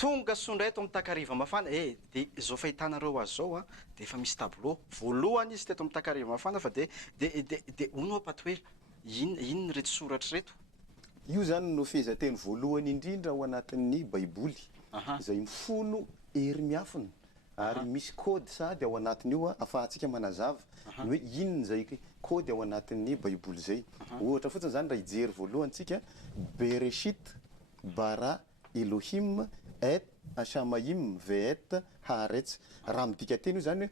tonga sondra eto amin'ny takariva mafana de zao fahitanareo azy zao a de efa misy tableau voalohany izy teto amin'ny takariva mafana fa de ono apatoela inona reto soratra reto io zany no fehezanteny voalohany indrindra ao anatin'ny baiboly izay mifono hery miafina ary misy kody sady ao anatiny io afahantsika manazava ny hoe inona zay kody ao anatin'ny baiboly zay ohatra fotsiny zany raha ijery voalohany tsika Bereshit bara Elohim et Hashamaim veet Haaretz raha midika teny io zany hoe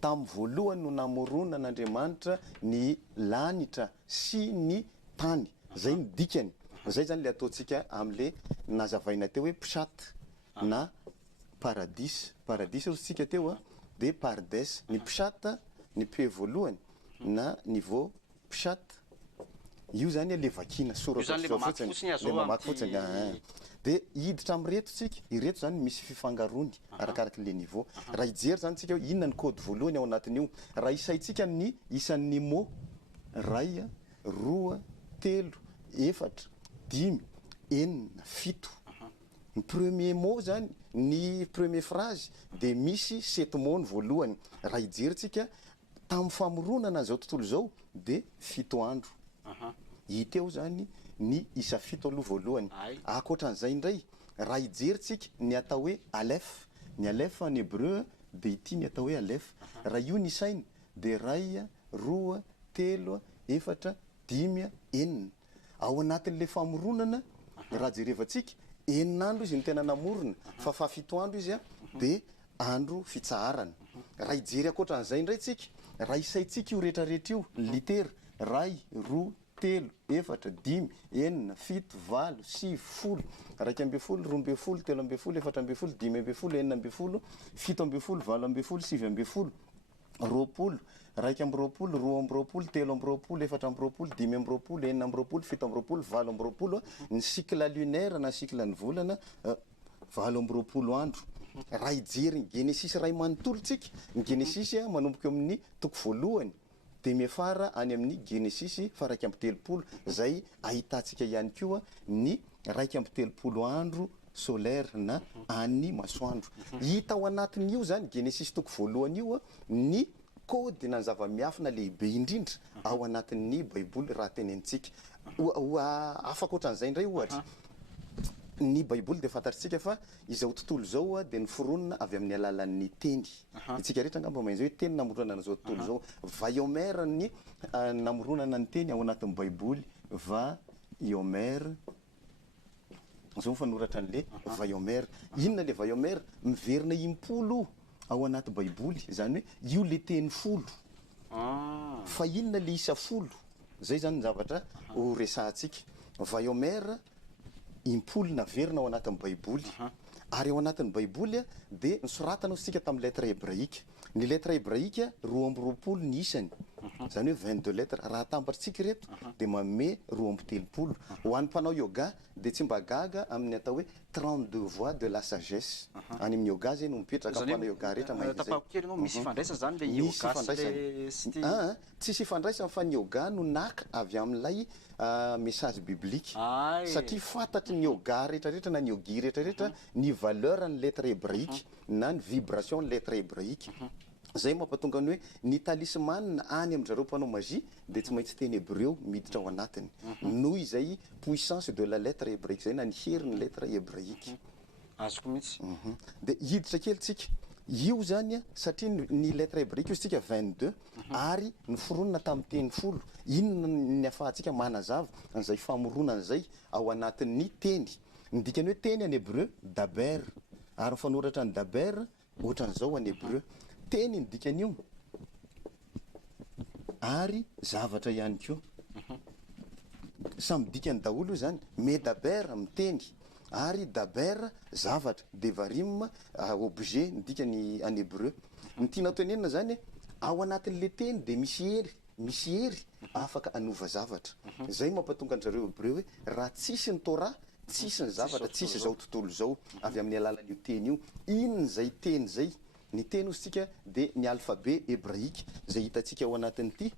tamin'ny voalohany no namoronan'Andriamanitra ny lanitra sy ny tany zay ny dikany zay zany le ataontsika am'le nazavaina teo hoe pshat na paradis tsika teo de pardes ny pshat ny pe voalohany na niveau pshat io zany le vakina soratra mamaky fotsiny de hiditra am'reto tsika ireto zany misy fifangarony arakaraky le niveau raha ijery zany tsika inona ny kody voalohany ao anatin'io raha isaitsika ny isan'ny mot ray roa telo efatra dimy enina fito ny premier mot zany ny premier phrase de misy 7 mots ny voalohany raha ijery tsika tamin'ny famoronana zao tontolo zao de 7 andro hiteo zany ny isa 7 aloha voalohany akoatran'izay indray raha ijery tsika ny atao hoe alef ny alef en hébreu de ity ny atao hoe alef raha io ny saina de ray roa telo efatra dimy enina ao anatin'le famoronana raha jerevantsika enin'andro izy ny tena namorona fa 7 andro izy de andro fitsaharana raha ijery akoatran'izay indray tsika raha isaitsika io rehetrarehetra io litera ray roa telo efatra dimy enina fito valo sivy folo raiky amby folo roa amby folo telo amby folo efatra amby folo dimy amby folo enina amby folo fito amby folo valo amby folo sivy amby folo roapolo raiky amby roapolo roa amby roapolo telo amby roapolo efatra amby roapolo dimy amby roapolo enina amby roapolo fito amby roapolo valo amby roapolo ny cycle lunaire na cycle ny volana valo amby roapolo andro raha ijery ny Genesis ray manontolo tsika ny Genesis manomboka amin'ny toko voalohany de miafara any amin'ny Genesis fa raiky amby telopolo zay ahitantsika ihany koa ny raiky amby telopolo andro solaire na any masoandro hita ao anatin'io zany Genesis toko voalohany io ny kody na zava-miafina lehibe indrindra ao anatin'ny baiboly raha tenentsika afaka ohatran'izay indray ohatra ny baiboly de fantatritsika fa izao tontolo zao de niforonina avy amin'ny alalan'ny teny itsika rehetra angamba mahay zao hoe teny namoronana an'izao tontolo zao vaiomer ny namoronana ny teny ao anatin'ny baiboly vaiomer zao mifanoratra an'le vaiomer inona le vaiomer miverina impolo ao anaty baiboly zany hoe io le teny folo fa inona le isa folo zay zany ny zavatra ho resahantsika vaiomer impolo naverina ao anatin'ny baiboly ary ao anatin'ny baiboly de nisoratana sika tamin'ny lettre hébraïque ny lettre hébraïque roa amby roapolo ny isany zany hoe 22 lettres raha tambatritsika reto de manome roa amby telopolo ho an'ny mpanao yoga de tsy mba gaga amin'ny atao hoe 32 voies de la sagesse any amin'ny yoga zay no mipetraka mpanao yoga rehetra misy fandraisana zany le yoga tsisy fandraisana fa ny yoga no naka avy amin'ilay message biblique satria fantatry ny yoga rehetrarehetra na ny yogi rehetrarehetra ny valeur ny lettre hébraïque na ny vibration ny lettre hébraïque zay mampatonga ny hoe ny talisman any amin'ny zareo mpanao magie de tsy maintsy teny hébreu miditra ao anatiny noho izay puissance de la lettre hébraïque zay na ny herin'ny lettre hébraïque azoko mihitsy de hiditra kely tsika io zany satria ny lettre hébraïque io tsika 22 ary ny foronina tamin'ny teny folo inona ny afahantsika manazava an'izay famoronana zay ao anatin'ny teny ny dikany hoe teny any hébreu daber ary mifanoratra ny daber ohatran'izao any hébreu teny ny dikan'io ary zavatra ihany koa samy dikany daholo zany medaber miteny ary daber zavatra devarim objet ny dikany any hébreu ny tiana tenenina zany ao anatin'le teny de misy hery afaka anova zavatra zay mampatonga an'zareo hébreu hoe raha tsisy ny Torah tsisy ny zavatra tsisy zao tontolo zao avy amin'ny alalan'io teny io inony zay teny zay ny teny ositsika de ny alphabet hébraïque zay hitatsika ao anatin'ity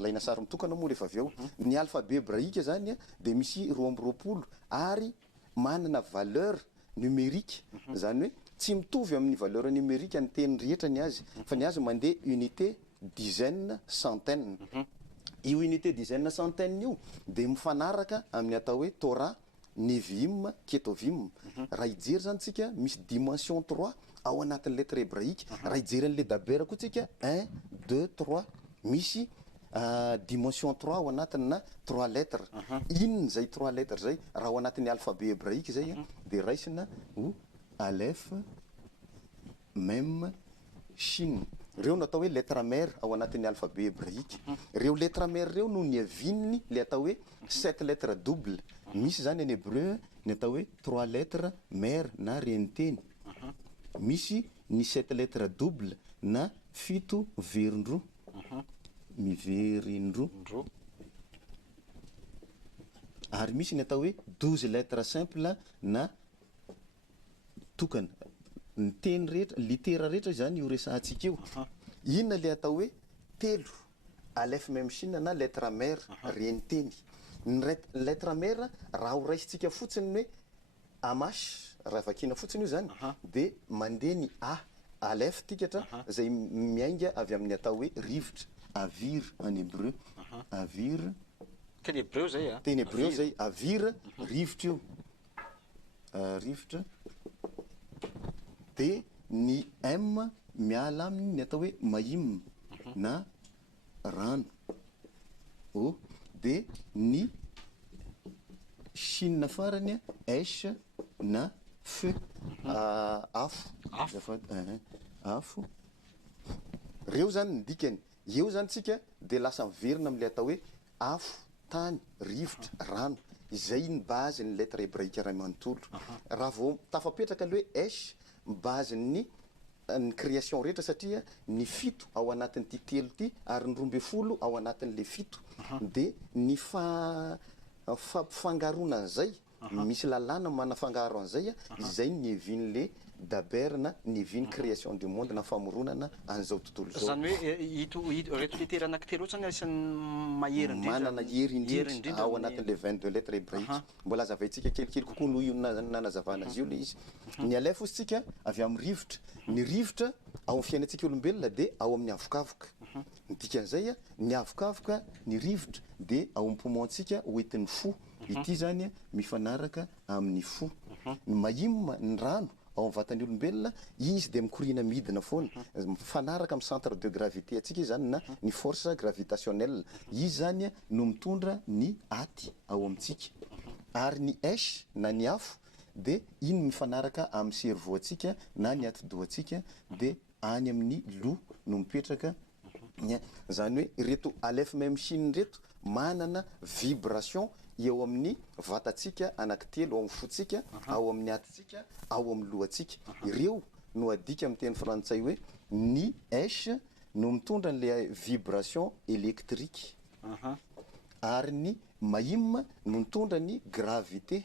laina sary mitokana moa rehefa avy eo ny alphabet hébraïque zany de misy roa amby roapolo ary manana valeur numérique zany hoe tsy mitovy amin'ny valeur numérique ny teny rehetra ny azy fa ny azy mandeha unité dizaine centaine io unité dizaine centaine io de mifanaraka amin'ny atao hoe tora nevim ketovim raha ijery zany tsika misy dimension 3 ao anatin'ny lettre hébraïque raha ijery an'le dabera koa tsika 1 2 3 misy dimension 3 ao anatiny na 3 lettres inona zay 3 lettres zay raha ao anatin'ny alphabet hébraïque zay de raisina ho alef mem shin reo no atao hoe lettre mère ao anatin'ny alphabet hébraïque reo lettre mère reo no ny avininy le atao hoe 7 lettres double misy zany any hébreu ny atao hoe 3 lettres mère na reniteny misy ny 7 lettres double na fito verindro miverindro ary misy ny atao hoe 12 lettres simple na tokana ny teny rehetra litera rehetra zany io resahantsika io inona le atao hoe telo alef même chine na lettre mère reniteny ny lettre mère raha ho raisitsika fotsiny hoe amash raha vakina fotsiny io zany de mandeha ny alef tikatra zay miainga avy amin'ny atao hoe rivotra avir en hébreu avir teny hébreu zay teny hébreu zay avir rivotra io rivotra de ny m miala aminy ny atao hoe mahim na rano de ny chine farany h na feu afo reo zany ny dikany eo zany tsika de lasa miverina am'le atao hoe afo tany rivotra rano izay ny base ny lettre hébraïque ray manontolo raha vao tafapetraka le hoe h base ny création rehetra satria ny fito ao anatin'ny ty telo ty ary ny 12 ao anatin'le fito de ny fampifangarona an'izay misy lalàna manafangaro an'izay izay ny evin'le daber na neviny création du monde na famoronana an'izao tontolo zao zany hoe reto litera anankitelo ohatsany isan'ny mahery manana hery indrindra ao anatin'le 22 lettres hébraïque mbola azavaitsika kelikely kokoa noho io nanazavana azy io le izy ny alef ositsika avy amin'ny rivotra ny rivotra ao amin'ny fiainantsika olombelona de ao amin'ny avokavoka ny dikan'izay ny avokavoka ny rivotra de ao amin'ny poumon-tsika hoentin'ny fo ity zany mifanaraka amin'ny fo ny mahim ny rano ao amin'ny vatan'ny olombelona izy de mikorina midina foana mifanaraka amin'ny centre de gravité atsika izy zany na ny force gravitationnelle izy zany no mitondra ny aty ao amintsika ary ny h na ny afo de iny mifanaraka amin'ny cerveau atsika na ny ati-dohantsika de any amin'ny lo no mipetraka zany hoe reto alef même chine reto manana vibration eo amin'ny vatatsika anankitelo ao amin'ny fotsika ao amin'ny atitsika ao amin'ny lohatsika ireo no adika amin'ny teny frantsay hoe ny h no mitondra n'le vibration électrique ary ny mahim no mitondra ny gravité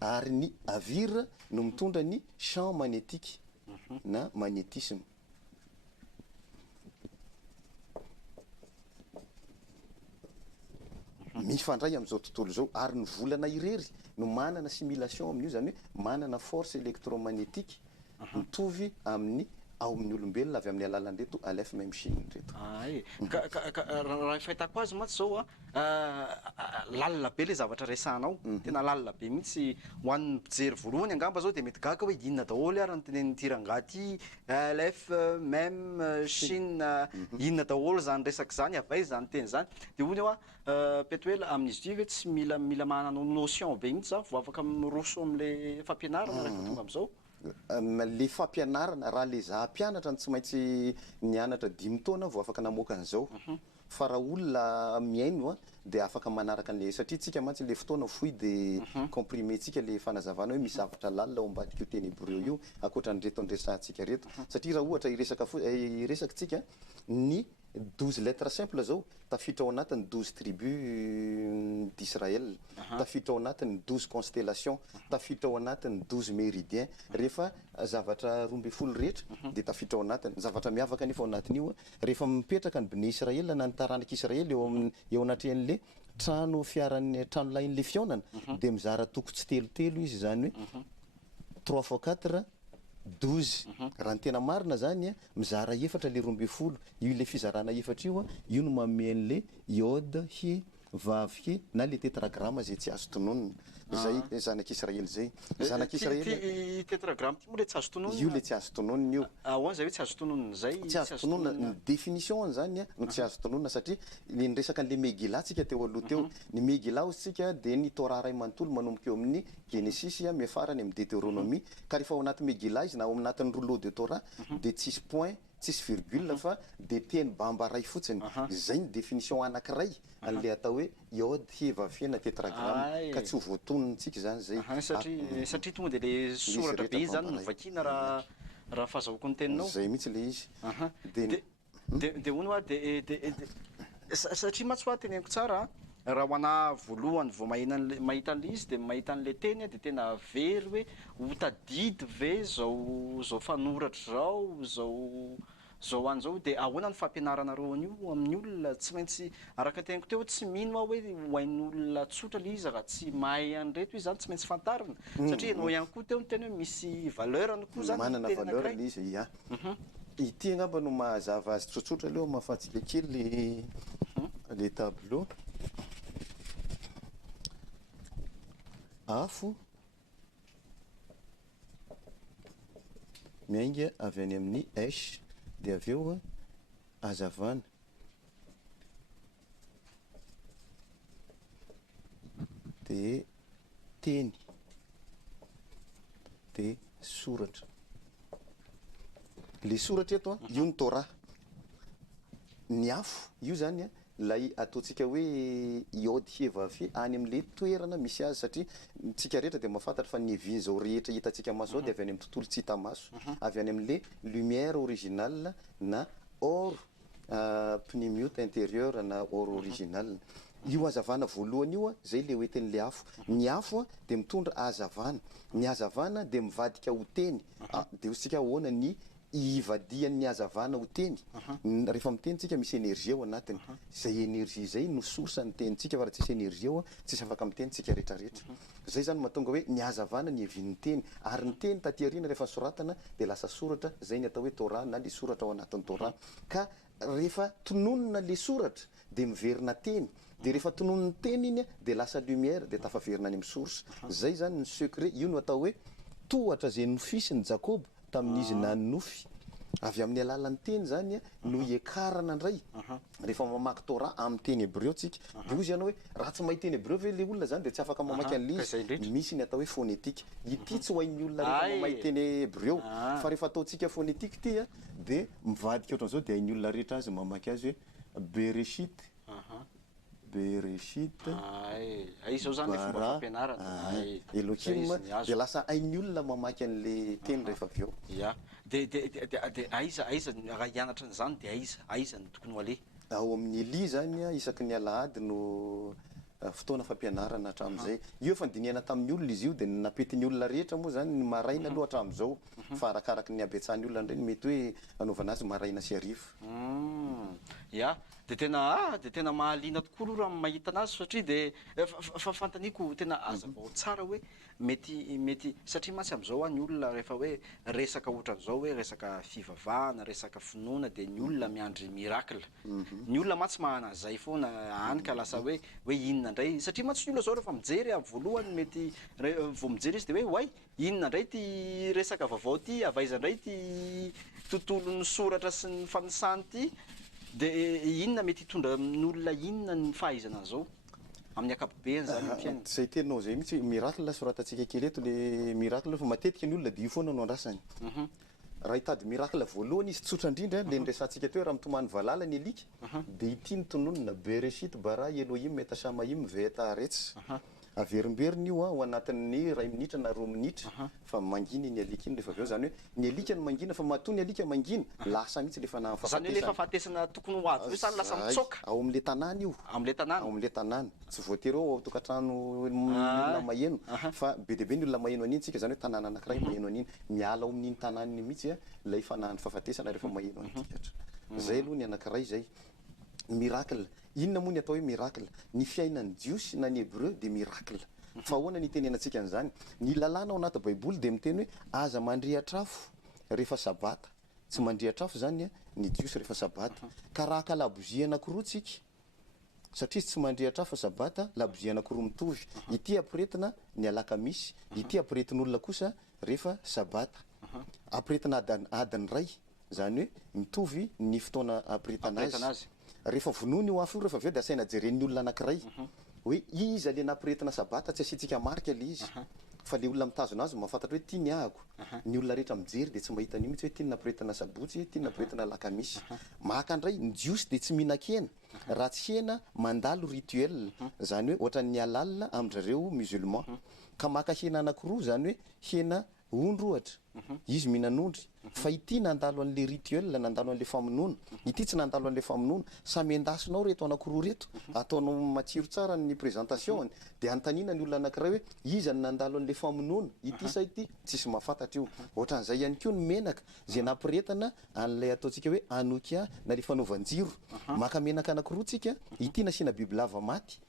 ary ny avir no mitondra ny champ magnétique na magnétisme mifandray am'izao tontolo zao ary ny volana irery no manana simulation amin'io zany hoe manana force électromagnétique mitovy amin'ny ao amin'ny olombelona avy amin'ny alalan'reto alef même chine reto raha fahitako azy matsy zao lalina be le zavatra resanao tena lalina be mihitsy ho an'ny mpijery voalohany angamba zao de mety gaka hoe inona daholo ary ny tenen'nytirangaty alef même chine inona daholo zany resaka zany avay zany teny zany de ony eo petoela amin'izy ity hoe tsy mila manana notion be mihitsy za vo afaka miroso am'le fampianarana rehefa tonga am'izao le fampianarana raha le za mpianatra ny tsy maintsy nianatra 5 taona vo afaka namoaka an'izao fa raha olona miaino de afaka manaraka an'le satria tsika mantsy le fotoana foy de comprimé tsika le fanazavana hoe misy zavatra lalina ao ambadika io teny hébreu io akoatra ny reto andresantsika reto satria raha ohatra iresaka tsika ny 12 lettres simples zao tafiditra ao anatiny 12 tribus d'Israël tafiditra ao anatiny 12 constellations tafiditra ao anatiny 12 méridiens rehefa zavatra 12 rehetra de tafiditra ao anatiny zavatra miavaka nefa ao anatiny io rehefa mipetraka ny bene Israël na ny taranaka Israël eo anatrehan'le trano fiaran'ny trano lahin'le fionana dia mizara toko tsy telotelo izy zany hoe 3 fois 4 12 raha ny tena marina zany mizara efatra le 12 io le fizarana efatra io io no manome an'le iode hy vavy na le tétragramme zay tsy azo tononona zay zanak'Israely zay zanak'Israely tétragramme ty moa le tsy azo tononona io le tsy azo tononona io ahoana zay hoe tsy azo tononona zay tsy azo tononona ny définition zany no tsy azo tononona satria le resaka an'le Megillah tsika teo aloha teo ny Megillah tsika dia ny Torah ray manontolo manomboka eo amin'ny Genesis miafarany amin'ny Deutéronomie ka rehefa ao anaty Megillah izy na ao anatin'ny rouleau de Torah dia tsisy point tsisy virgule fa dia teny bamba ray fotsiny zay ny définition anankiray an'le atao hoe iode hy vavy na tétragramme ka tsy ho voatonontsika zany zay satria tonga dia le soratra be izy zany novakina raha fahazahoko ny teninao zay mihitsy le izy dia hono a dia satria matso a teneniko tsara raha ho ana voalohany vao mahita an'le izy dia mahita an'le teny dia tena very hoe ho tadidy ve zao fanoratra zao an'izao dia ahoana ny fampianaranareo an'io amin'ny olona tsy maintsy araka teniko teo tsy mino aho hoe ho hain'olona tsotra le izy raha tsy mahay an'reto izy zany tsy maintsy fantarina satria ianao ihany koa teo ny teny hoe misy valeur any koa zany manana valeur le izy ia ity angamba no mahazava azy tsotsotra leo mahafatsika kely le tableau afo miainga avy any amin'ny h dia avy eo hazavana dia teny dia soratra le soratra eto io ny Torah ny afo io zany lay ataontsika hoe iode hy vavy any amin'le toerana misy azy satria tsika rehetra dia mahafantatra fa ny vin zao rehetra hitantsika maso zao dia avy any amin'ny tontolo tsy hita maso avy any amin'le lumière originale na or pneumote intérieur na or original io hazavana voalohany io zay le hoetin'le afo ny afo dia mitondra hazavana ny hazavana dia mivadika ho teny dia osika ahoana ny ivadian'ny hazavana ho teny rehefa mitenyntsika misy énergie ao anatiny zay énergie zay no source ny tenintsika fa raha tsisy énergie ao tsisy afaka mitenyntsika rehetrarehetra zay zany mahatonga hoe ny hazavana ny hevin'ny teny ary ny teny taty arina rehefa soratana dia lasa soratra zay ny atao hoe Torah na le soratra ao anatin'ny Torah ka rehefa tononona le soratra dia miverina teny dia rehefa tononony teny iny dia lasa lumière dia tafaverina any amin'ny source zay zany ny secret io no atao hoe tohatra zay nofisy ny Jakob tamin'izy nanofy avy amin'ny alalan'ny teny zany no ekarana indray rehefa mamaky Torah amin'ny teny hébreu tsika dia ozy ianao hoe raha tsy mahay teny hébreu ve le olona zany dia tsy afaka mamaky an'le izy misy ny atao hoe phonétique ity tsy ho hain'ny olona rehefa mamaky teny hébreu fa rehefa ataontsika phonétique ty dia mivadika ohatran'izao dia hain'ny olona rehetra azy mamaky azy hoe Bereshit izao zany le fomba fampianarana Elohim dia lasa hain'ny olona mamaky an'le teny rehefa avy eo ia dia aiza raha hianatra an'izany dia aiza ny tokony ho ale ao amin'ny Eli zany isaky ny alahady no fotoana fampianarana hatramin'izay io efa nydiniana tamin'ny olona izy io dia napetin'ny olona rehetra moa zany ny maraina aloha hatramin'izao fa arakaraky ny abetsahany olona indray mety hoe anaovana azy maraina sy hariva ia dia tena mahaliana tokoa aloha raha mahita anazy satria dia fa fantaniko tena azavao tsara hoe mety satria mantsy amin'izao ny olona rehefa hoe resaka ohatran'izao hoe resaka fivavahana resaka finoana dia ny olona miandry miracle ny olona mantsy mahana zay foana any ka lasa hoe inona indray satria mantsy ny olona zao rehefa mijery amin'ny voalohany mety vao mijery izy dia hoe hoay inona indray ty resaka vaovao ty avaiza indray ty tontolon'ny soratra sy ny fanisany ty dia inona mety hitondra amin'olona inona ny fahaizana zao amin'ny akapobeany zany ny fiainana zay teninao zay mihitsy miracle soratantsika kely eto le miracle fa matetika ny olona dia io foana no andrasany raha hitady miracle voalohany izy tsotra indrindra le nresantsika teo raha mitomany valala ny alika dia ity ny tononona Bereshit bara Elohim metasamaim veta aretsy averimberiny io ho anatin'ny 2 minitra na 2 minitra fa mangina ny alika iny rehefa avy eo zany hoe ny alika ny mangina fa matoa ny alika mangina lasa mihitsy lefa na zany hoe lefa fahatesana tokony ho avy io zany lasa mitsoka ao amin'le tanàna io ao amin'le tanàna tsy voatery ao tokantrano olona maheno fa be dia be ny olona maheno an'iny tsika zany hoe tanàna anankiray maheno an'iny miala ao amin'iny tanàna mihitsy lay fanahany fahafatesana rehefa maheno an'ity zay aloha ny anankiray zay miracle inona moa ny atao hoe miracle ny fiainan'ny jiosy na ny hébreu de miracle fa ahoana ny tenenantsika an'izany ny lalàna ao anaty baiboly de miteny hoe aza mandrehatrafo rehefa sabata tsy mandrehatrafo zany ny jiosy rehefa sabata ka raha ka labozie anakiroa tsika satria tsy mandrehatrafo sabata labozie anakiroa mitovy ity ampiretina ny alakamisy ity ampiretin'olona kosa rehefa sabata ampiretina adiny ray zany hoe mitovy ny fotoana ampiretana azy rehefa vonoiny io afo io rehefa aveo de asaina jeren'ny olona anankiray hoe iza le nampiretina sabata tsy asiantsika marika le izy fa le olona mitazona azy mahafantatra hoe tia ny ahako ny olona rehetra mijery de tsy mahita an'io mihitsy hoe tia nampiretina sabotsy tia nampiretina lakamisy maka andray ny jiosy de tsy mihinan-kena raha tsy hena mandalo rituel zany hoe ohatran'ny alalina amindrareo musulman ka maka hena anakiroa zany hoe hena ondro ohatra izy mihinan'ondry fa ity nandalo an'le rituel nandalo an'le famonoana ity tsy nandalo an'le famonoana samy endasinao reto anakiroa reto ataonao matsiro tsara ny présentation de antanina ny olona anankiray hoe iza ny nandalo an'le famonoana ity sa ity tsisy mahafantatra io ohatran'izay ihany koa ny menaka zay nampiretana an'lay ataontsika hoe anokia na le fanaovan-jiro maka menaka anakiroa tsika ity nasiana bibilava maty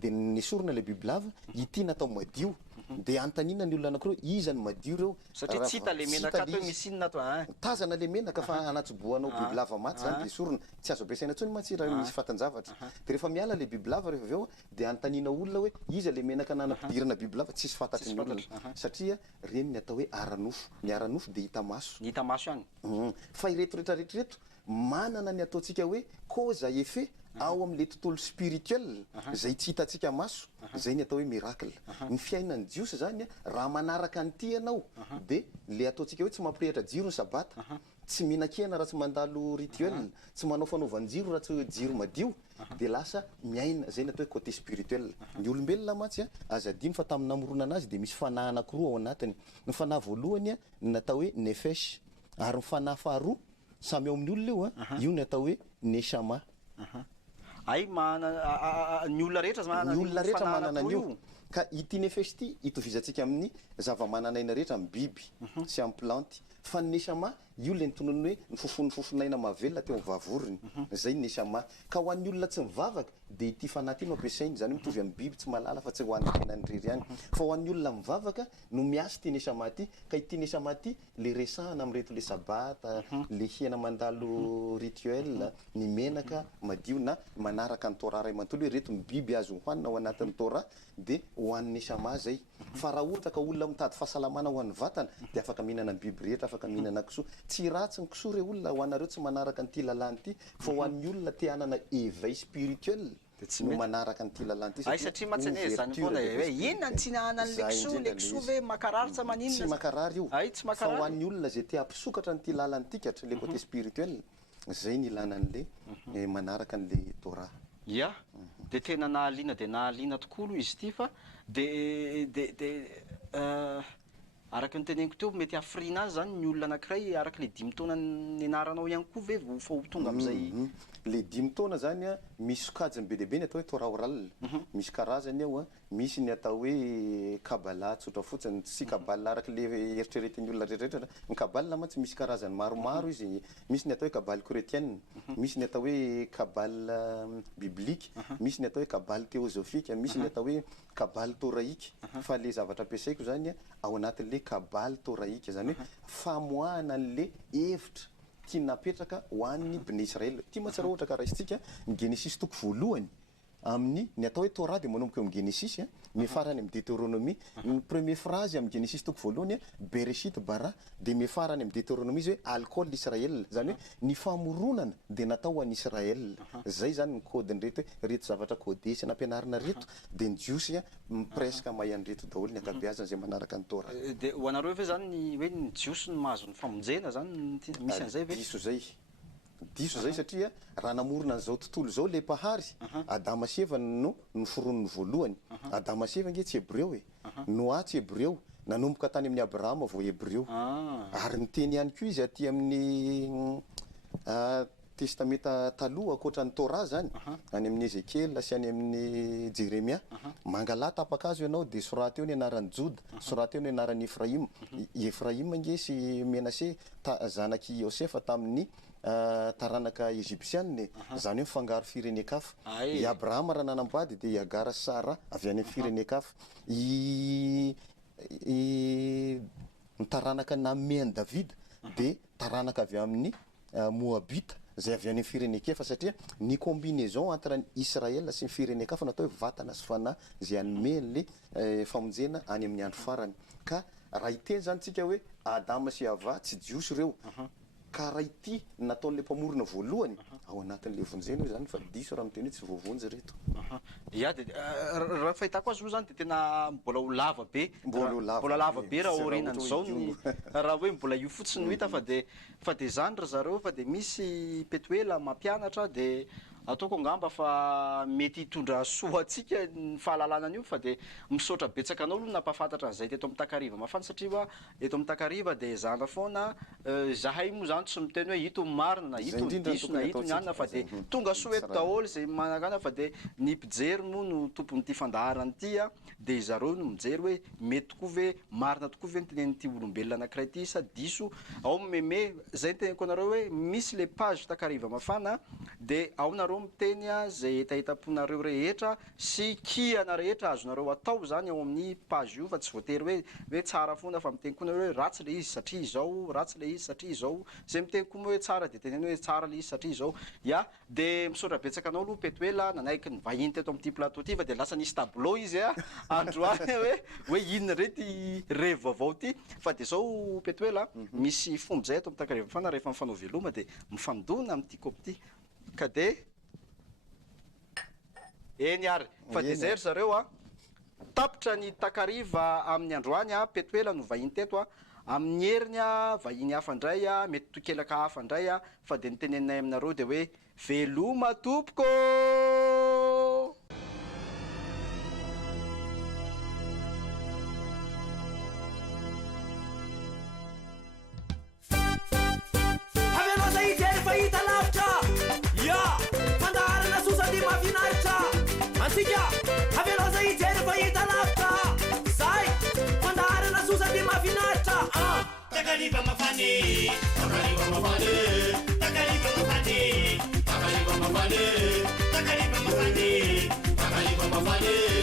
de nesorina le bibilava ity natao madio de antanina ny olona anakiroa iza ny madio reo satria tsy hita le menaka ato hoe misy inona ato tazana le menaka fa anatsoboanao bibilava maty zany de sorina tsy azo ampiasaina tsony mantsy raha misy fatanjavatra de rehefa miala le bibilava rehefa aveo de antanina olona hoe iza le menaka nanampidirana bibilava tsisy fantatry ny olona satria reny ny atao hoe aranofo ny aranofo de hita maso ihany fa ireto rehetrarehetrareto manana ny ataontsika hoe cause à effet ao am'le tontolo spirituel zay tsy hitantsika maso zay ny atao hoe miracle ny fiainan'ny jiosy zany raha manaraka nyty ianao de le ataontsika hoe tsy mampirehitra jiro ny sabata tsy mihinan-kena raha tsy mandalo rituel tsy manao fanaovan-jiro raha tsy jiro madio de lasa miaina zay ny atao hoe côté spirituel ny olombelona mantsy aza dimy fa tamin'ny namoronana azy de misy fanahy anakiroa ao anatiny ny fanahy voalohany natao hoe nefesh ary ny fanahy faharoa samy ao amin'ny olona io ny atao hoe neshama ay ny olona rehetra ny olona rehetra manana an'io ka ity nefesh ity itovizantsika amin'ny zava-mananaina rehetra amin'ny biby sy amin'ny planty fa ny neshama io le nitonony hoe ny fofonaina mahavelona teo mivavoroiny zay ny neshama ka ho an'ny olona tsy mivavaka de ity fanahy ity no ampiasainy zany mitovy amin'ny biby tsy malala fa tsy ho an'ny tenany rery ihany fa ho an'ny olona mivavaka no miasy ity neshama ty ka ity neshama ty le resahana am'reto le sabata le hena mandalo rituel ny menaka madio na manaraka ny tora ray manontolo hoe reto ny biby azo hoanina ao anatin'ny tora de ho an'ny neshama zay fa raha ohatra ka olona mitady fahasalamana ho an'ny vatana de afaka mihinana ny biby rehetra afaka mihinana kisoa tsy ratsy ny kisoa re olona ho anareo tsy manaraka nyty lalàny ity fa ho an'ny olona te hanana éveil spirituel no manaraka nyty lalàny ty satria matsy zany foana hoe inona ny tsy nahanan'le kisoa ve makarary sa maninona tsy makarary io tsy fa ho an'ny olona zay te hampisokatra nyty lalàny tikatra le côté spirituel zay ny ilanan'le manaraka an'le tora ia de tena nahaliana de nahaliana tokoa aloha izy ity fa de araka ny teneniko teo mety hafirina azy zany ny olona anankiray araka le 5 taona ny anaranao ihany koa ve fa ho tonga am'izay le 5 taona zany misy sokajiny be deaibe ny atao hoe tora oral misy karazany ao misy ny atao hoe kabala tsotra fotsiny sy kabala araka le eritreretin'ny olona rehetrarehetra ny kabala mantsy misy karazany maromaro izy misy ny atao hoe kabale chrétienne misy ny atao hoe kabale biblique misy ny atao hoe kabale théosophique misy ny atao hoe kabale toraïque fa le zavatra ampiasaiko zany ao anatin'le kabale toraïque zany hoe famoahana an'le hevitra tia napetraka ho an'ny bne israel tia matsara ohatra ka raisitsika ny genesis toko voalohany amin'ny ny atao hoe tora de manomboka eo amin'ny genesis mifarany amin'ny deutéronomie ny premier phrase amin'ny genesis toko voalohany bereshit bara de mifarany amin'ny deutéronomie izy hoe alcool l'israel zany hoe ny famoronana de natao ho an'ny israel zay zany ny kodiny reto hoe reto zavatra kodesy nampianarina reto de ny jiosy presque mahay an'reto daholo ny akabeazany zay manaraka ny tora de ho anareo ve zany hoe ny jiosy ny mahazo ny famonjena zany misy an'izay ve diso zay satria raha namorona an'izao tontolo zao le pahary adama sy eva no noforonony voalohany adama sy eva nge tsy hebreo noa tsy hebreo nanomboka tany amin'ny abrahama vao hebreo ary niteny ihany koa izy aty amin'ny testamenta taloha akoatra ny tora zany any amin'ny ezekiel sy any amin'ny jeremia mangala tapaka azo ianao de sorata eo ny anaran'ny joda sorata eo ny anaran'ny efraima nge sy menase zanaky josefa tamin'ny taranaka egyptianne zany hoe mifangaro firenen-kafa i abrahama raha nanambady dia i agara sara avy any amin'ny firenen-kafa ny taranaka nameany davida dia taranaka avy amin'ny moabita zay avy any firenen-kefa satria ny combinaison entre ny Israel sy ny firenen-kafa natao hoe vatana sy fanahy zay anomen'le famonjena any amin'ny andro farany ka raha iteny zany tsika hoe adama sy ava tsy jiosy reo ka raha ity nataon'le mpamorona voalohany ao anatin'le vonjena io zany fa diso raha miteny hoe tsy voavonjy reto ia de raha fahitako azy io zany de tena mbola ho lava be mbola lava be raha orinan'izao ny raha hoe mbola io fotsiny no hita fa de zany ry zareo fa de misy petoela mampianatra de ataoko angamba fa mety hitondra soa atsika ny fahalalana an'io fa de misaotra betsaka anao aloha nampafantatra an'izay teto amin'ny Takariva mafana satria eto amin'ny Takariva de zana foana zahay moa zany tsy miteny hoe hito ny marina na hito ny diso na hito ny anina fa de tonga soa eto daholo zay manakana fa de ny mpijery moa no tompon'ity fandaharana ity de zareo no mijery hoe mety tokoa ve marina tokoa ve nytenen'ity olombelona anankiray ity sa diso ao meme zay teneniko anareo hoe misy le page Takariva mafana de ao nareo miteny zay etaitaponareo rehetra sy kiana rehetra azonareo atao zany ao amin'ny page io fa tsy voatery hoe tsara foana fa miteny koa nareo hoe ratsy le izy satria izao ratsy le izy satria izao zay miteny koa hoe tsara de teneny hoe tsara le izy satria izao ia de misaotra betsaka anao aloha petoela nanaiky ny vahiny teto amin'ity plateau ty fa de lasa nisy tableau izy androany hoe inona rety revo vaovao ty fa de zao petoela misy fomba zay eto amin'ny Takariva mafana rehefa mifanao veloma de mifandona amin'ity kopy ty ka de eny ary fa de zay ry zareo tapitra ny Takariva amin'ny androany petoela no vahiny teto amin'ny heriny vahiny hafa indray mety tokelaka hafa indray fa de niteneninay aminareo de hoe veloma tompoko Antika, avelo zay ijery fa hita lavitra zay fandaharana sosa dia mahafinaritra Takariva mafany Takariva mafany Takariva mafany Takariva mafany Takariva mafany Takariva mafany